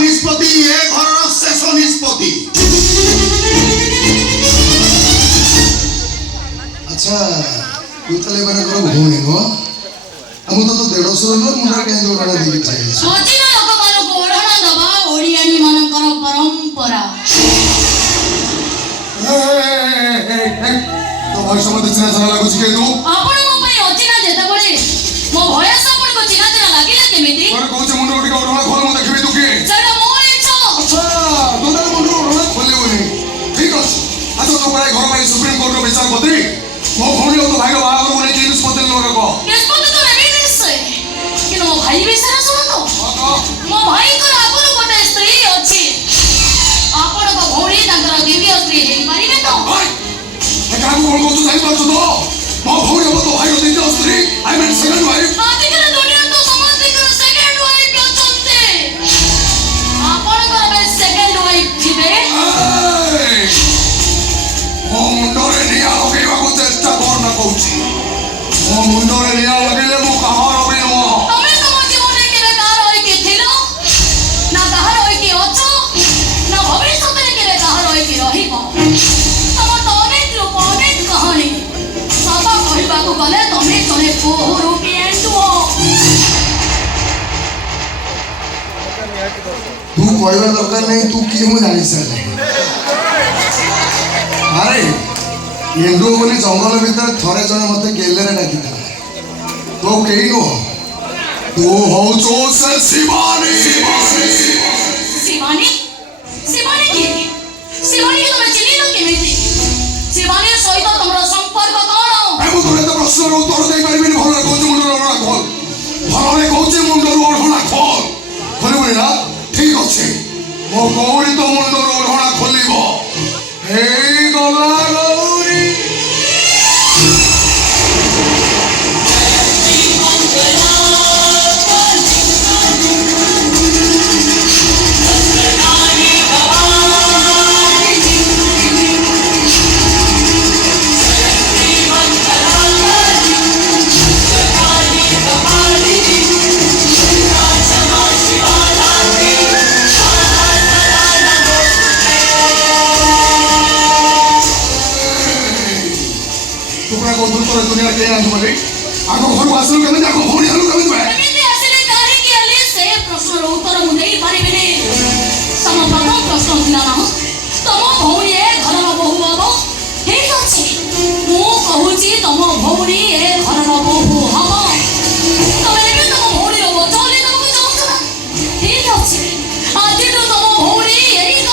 निष्पत्ति ए घर शेष निष्पत्ति। अच्छा तू तले बने करो भूणी हो हम तो 150 नो मुंडा के जो ओढा दी छै सचिन लोक मानो ओढा दबा ओडियानी मानकर परंपरा। तो भाई समझ चिना चिना लागु छी के तू आपण मो पई अचिना जेता बळे मो भयस आपण को चिना चिना लागिला केमिति पर कहू छै मुंडा के ओढा खोल म देखबी तू के चलो मो इच्छा। अच्छा तोदा मुंडा ओढा खोले बोली ठीक अछि आज तो पराय घर में सुप्रीम कोर्ट रो विचार पत्री मो भौणी तो भाई बाहागर बोले कि निष्पत्ति लोग को निष्पत्ति तो नेबी निश्चय कि मो भाई बिसरा सुन तो मो भाई को आगुर गोटे स्त्री अछि आपण को भौणी तांकर दिव्य स्त्री हेई परिबे तो भाई ए काम बोल को तू जाई पाछ तो मो भौणी हो तो भाई रो दिव्य स्त्री आई मीन सेकंड वाइफ आदिकर दुनिया तो समाज सेकंड वाइफ अछंते आपण को बे सेकंड वाइफ थिबे मो मुंडरे निया लगेबा को चेष्टा कर ना कहूची मो मुंडरे निया लगेले मो कहार होबे नो तमे तम जीवन केबे कार होई के थिलो ना कहार होई के अछो ना भविष्यत रे केबे कहार होई के रहिबो तम तो अनेक रूप अनेक कहानी सब कहबा को गले तमे जने बहु रूपी एंटू हो। तू कहबा दरकार नहीं तू की मु जानि सारे अरे एंडू बोली जंगल भीतर थरे जने मते गेलेरे डाकी था तो केही नो तू हो जो से शिवानी शिवानी शिवानी की तुम्हें चिन्ह लो केमिति शिवानी सहित तुमरो संपर्क कोन ए मु तोरे तो प्रश्न रो उत्तर देई परिबिनी भलो कहू मुंड रोणा खोल भलो कहू मुंड रोणा खोल खोलबो ना ठीक अछि मो गौरी तो मुंड रोणा खोलिबो हे गला गौरी दुनिया के आंदो बोले आगो घर वासल केमे जाको भौणी आलू केमे बे एमिति आसिले काहे कि आले से प्रश्नर उत्तर मु देई परिबिनी समप्रथम प्रश्न थिला ना तम भौणी ए घरर बहु हबो ठीक अछि मु कहूची तम भौणी ए घरर बहु हबो तमे एबे तम भौणी रो चले तमको जाउछ ना ठीक अछि आजि तो तम